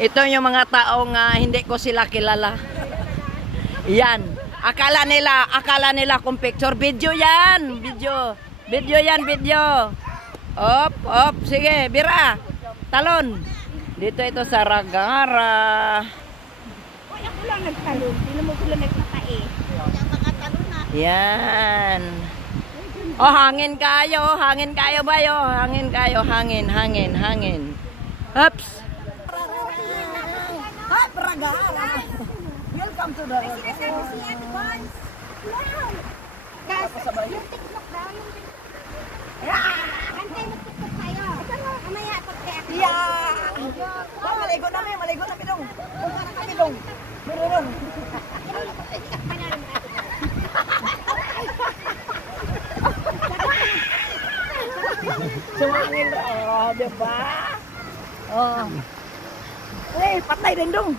Ito yung mga taong hindi ko sila kilala. Yan. Akala nila kung picture. Video yan. Video yan, video. Op. Sige, bira. Talon. Dito ito sa Ragara. Ay, ako lang nagtalon. Hindi mo sila nagtatae. Yung mga talon na. Yan. Oh, hangin kayo bayo. Hangin. Ups. Ragara. Welcome to the Sinasabi siya, Bonds. Wow. Kasi, yung TikTok daw, yung Antay, mag-TikTok tayo. Mamaya, pagkaya ako. Yeah. Maligo namin dong. Parang kami dong. Meron. Sumangin. Oh, diba? Oh. Patay din dong.